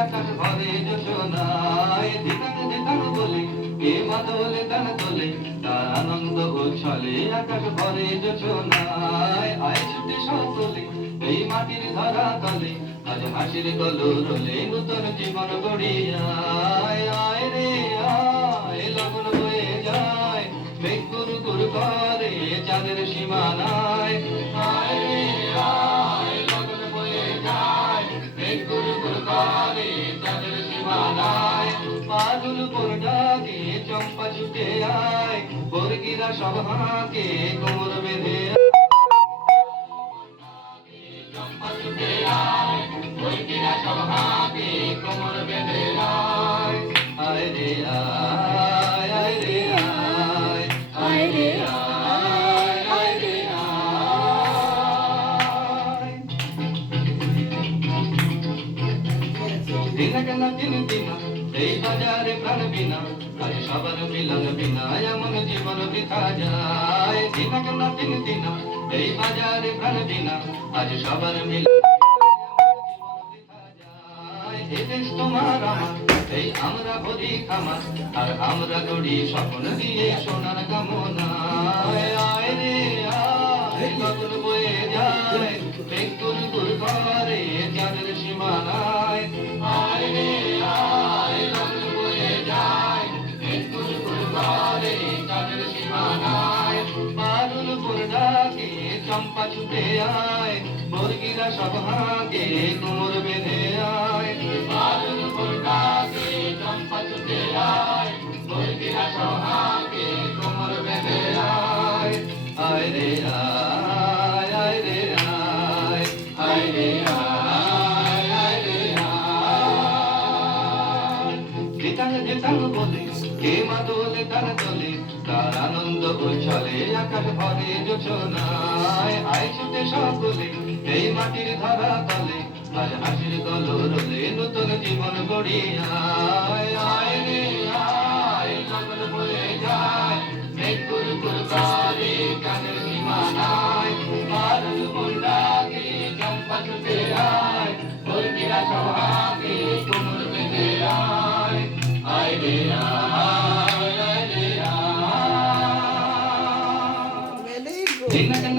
আকাশ ভরে যোচনায় দিতান দিতান বলে কে মাদলে তান তোলে তার আনন্দ উচ্ছলে আকাশ ভরে যোচনায় আয় ছুটে সকলে এই মাটির ধরা তলে আজ হাসির কলরলে নূতন জীবন গড়িয়ায় আয় রে আয় লগন বয়ে যায় মেঘ গুরু গুরু করে চাঁদের সীমানায় আয় রে আয় লগন বয়ে যায় মেঘ গুরু গুরু করে চাঁদের সীমানায় পাগল পোর ডাকে চম্পা ছুটে আয় বর্গিরা সব হাঁকে কোমর বেঁধে চম্পা ছুটে আয় বর্গিরা সব হাঁকে কোমর বেঁধে আয় আয় রে আয় আয় রে আয় আয় রে আয় আয় রে আয় দিনা কেন দিন দিনা এই বাজারে প্রাণ বিনা আজ সবার মিলন বিনা এমন জীবন বৃথা যায় দিনা কেন দিন দিনা এই বাজারে প্রাণ বিনা আজ সবার মিলন এ দেশ তোমার আমার এই আমরা ভরি খামার আর আমরা গড়ি স্বপ্ন দিয়ে সোনার কামনায় আয় রে আয় লগন বয়ে যায় মেঘ গুল গুল করে চাঁদের সীমানায় আয় রে আয় লগন বয়ে যায় মেঘ গুল গুল করে চাঁদের সীমানায় পাগল পোর ডাকে চম্পা ছুটে আয় বর্গিরা সব হাঁকে কোমর বেঁধে আয় পাগল পোর ডাকে চম্পা ছুটে আয় বর্গিরা সব হাঁকে কোমর বেঁধে আয় আয় রে আয় আয় রে আয় আয় রে আয় আয় রে আয় দিতান দিতান বলে কে মাদলে তার তোলে তার আনন্দ উচ্ছলে আকাশ ভরে যোচনায় আয় ছুটে সকলে এই মাটির ধরা তলে আজ হাসির কলরলে নতুন জীবন গড়িয়ায় আয়